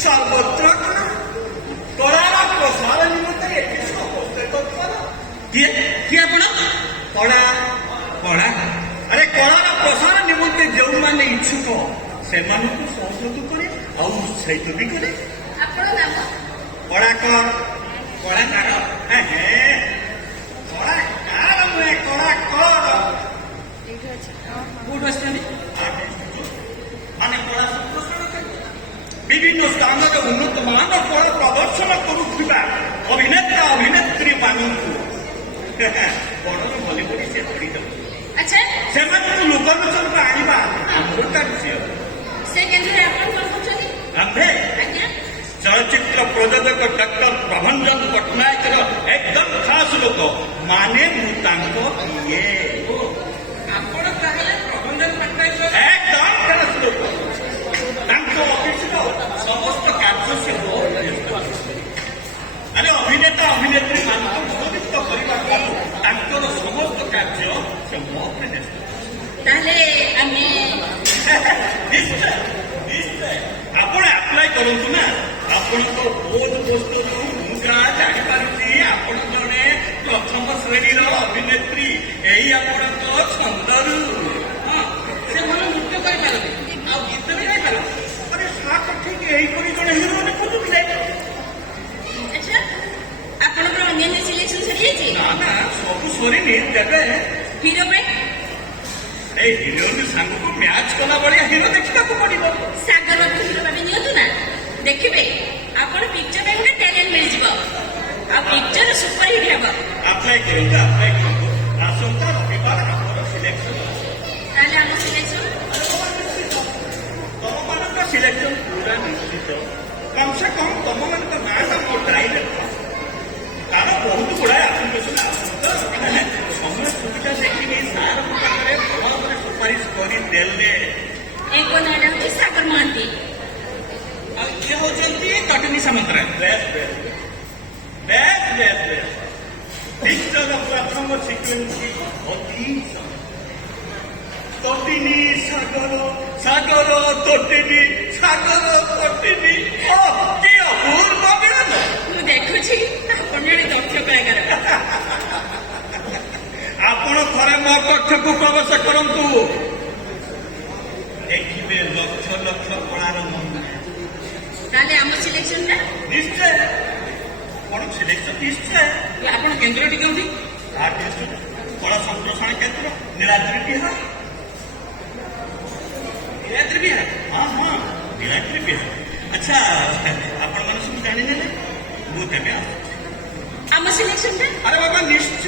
ସର୍ବତ୍ର କଳାର ପ୍ରସାର ନିମନ୍ତେ ଏଠି ସମସ୍ତେ ତତ୍ପର। କିଏ କିଏ ଆପଣ? କଳା କଳା ଆରେ କଳାର ପ୍ରସାର ନିମନ୍ତେ ଯେଉଁମାନେ ଇଚ୍ଛୁକ ସେମାନଙ୍କୁ ସହଯୋଗ କରେ ଆଉ ଉତ୍ସାହିତ ବି କରେ। ଆପଣ ନାମ? କଳାକାର କଳାକାର କଳାକାର ନୁହେଁ କଳାକାର। କୋଉଠୁ ଆସିଛନ୍ତି? ମାନେ କଳା ସମ୍ପ୍ରସାରଣ ବିଭିନ୍ନ ସ୍ଥାନରେ ଉନ୍ନତମାନର କଳା ପ୍ରଦର୍ଶନ କରୁଥିବା ଅଭିନେତା ଅଭିନେତ୍ରୀ ମାନଙ୍କୁ ବଣରୁ ଭଲି କରି ସେ ଧରିଦେବ। ଆଚ୍ଛା ସେମାନଙ୍କୁ ଲୋକଲୋଚନକୁ ଆଣିବା ଆମର କାର୍ଯ୍ୟ। ସେ କେନ୍ଦ୍ରରେ ଆପଣ କଣ କରୁଛନ୍ତି? ଆମ୍ଭେ ଆଜ୍ଞା ଚଳଚ୍ଚିତ୍ର ପ୍ରଯୋଜକ ଡକ୍ଟର ପ୍ରଭଞ୍ଜନ ପଟ୍ଟନାୟକର ଏକଦମ ଖାସ ଲୋକ ମାନେ ମୁଁ ତାଙ୍କ ଇଏ। ଆପଣ ତାହେଲେ ପ୍ରଭଞ୍ଜନ ପଟ୍ଟନାୟକ ଏକଦମ ଖାସ ଲୋକ। ତାଙ୍କ ଅଫିସର ସମସ୍ତ କାର୍ଯ୍ୟ ସେ ଆରେ ଅଭିନେତା ଅଭିନେତ୍ରୀ ମାନଙ୍କୁ ମନୋନୀତ କରିବା ପାଇଁ ତାଙ୍କର ସମସ୍ତ କାର୍ଯ୍ୟ ସେ ମୋ ଉପରେ ନେଷ୍ଟ। ତାହେଲେ ଆମେ ନିଶ୍ଚୟ ନିଶ୍ଚୟ ଆପଣ ଆପ୍ଲାଏ କରନ୍ତୁ ନା। ଆପଣଙ୍କ ବୋଧ ପୋଷ୍ଟରୁ ମୁଁ ଯାହା ଜାଣିପାରୁଛି ଆପଣ ଜଣେ ପ୍ରଥମ ଶ୍ରେଣୀର ଅଭିନେତ୍ରୀ। ଏଇ ଆପଣଙ୍କ ଛନ୍ଦରୁ ସେମାନେ ନୃତ୍ୟ କରିପାରନ୍ତି ଆଉ ଗୀତ ବି ଗାଇପାରନ୍ତି। ଆରେ ସାତ ଠିକ ଏହିପରି ଜଣେ ହିରୋଇନ୍ ଖୋଜୁଥିଲେ। ଆଚ୍ଛା ଆପଣଙ୍କର ଅନ୍ୟାନ୍ୟ ସିଲେକ୍ସନ ସରିଯାଇଛି? ନା ନା ସବୁ ସରିନି ତେବେ ହିରୋ ପାଇଁ ଏଇ ହିରୋଇନ୍ ସାଙ୍ଗକୁ ମ୍ୟାଚ୍ କଲା ଭଳିଆ ହିରୋ ଦେଖିବାକୁ ପଡିବ। ସାଗରକୁ ହିରୋ ଭାବେ ନିଅନ୍ତୁ ନା। ଦେଖିବେ ଆପଣ ପିକ୍ଚର ପାଇଁ ଗୋଟେ ଟ୍ୟାଲେଣ୍ଟ ମିଳିଯିବ ଆଉ ପିକ୍ଚର ସୁପର ହିଟ୍ ହେବ। ଆପ୍ଲାଏ କରନ୍ତୁ ଆପ୍ଲାଏ କରନ୍ତୁ। ଆସନ୍ତା ରବିବାର ଆମର ସିଲେକ୍ସନ। ତାହେଲେ ଆମ ସିଲେକ୍ସନ ତମମାନଙ୍କ ସିଲେକ୍ସନ ପୁରା ନିଶ୍ଚିତ। କମ୍ ସେ କମ୍ ତମମାନଙ୍କ ନାଁଟା ମୋ ଡ୍ରାଇଭରେ କାରଣ ବହୁତ ଗୁଡ଼ାଏ ଆପ୍ଲିକେସନ ଆସୁଛି ତ ସମୟ ସୁବିଧା ଦେଖିକି ସାରଙ୍କ ପାଖରେ ଭଲ ଭାବରେ ସୁପାରିଶ କରିଦେଲେ। ଏକ ନାଁଟା ହେଉଛି ସାଗର ମହାନ୍ତି। ଆଉ ଇଏ ହଉଛନ୍ତି ତଟିନୀ ସାମନ୍ତରାୟ। ବେଶ ବେଶ ବେଶ ବେଶ ବେଶ ପିକ୍ଚର ପ୍ରଥମ ସିକ୍ୱେନ୍ସ ଅତି ତଟିନୀ ସାଗର ସାଗର ତଟିନୀ ସାଗର ତଟିନୀ କି ଅପୂର୍ବ ମିଳନ। ମୁଁ ଦେଖୁଛି ଆପଣ ଜଣେ ଦକ୍ଷ କଳାକାର। ଆପଣ ଥରେ ମୋ କକ୍ଷକୁ ପ୍ରବେଶ କରନ୍ତୁ ଦେଖିବେ ଲକ୍ଷ ଲକ୍ଷ କଳାର ମନ୍ଦିର। ତାହେଲେ ଆମ ସିଲେକ୍ସନଟା ନିଶ୍ଚୟ କଣ ସିଲେକ୍ସନ ନିଶ୍ଚୟ। ଆପଣ କେନ୍ଦ୍ରଟି କେଉଁଠି? ଆର୍ଟିଷ୍ଟ କଳା ସମ୍ପ୍ରସାରଣ କେନ୍ଦ୍ର ନୀଳାଦ୍ରି ବିହାର। ନୀଳାଦ୍ରି ବିହାର। ହଁ ହଁ ନୀଳାଦ୍ରି ବିହାର। ଆଚ୍ଛା ଆପଣମାନେ ସବୁ ଜାଣିନେଲେ ମୁଁ ତେବେ ଆସୁଛି। ଆମ ସିଲେକ୍ସନଟା ଆରେ ବାବା ନିଶ୍ଚୟ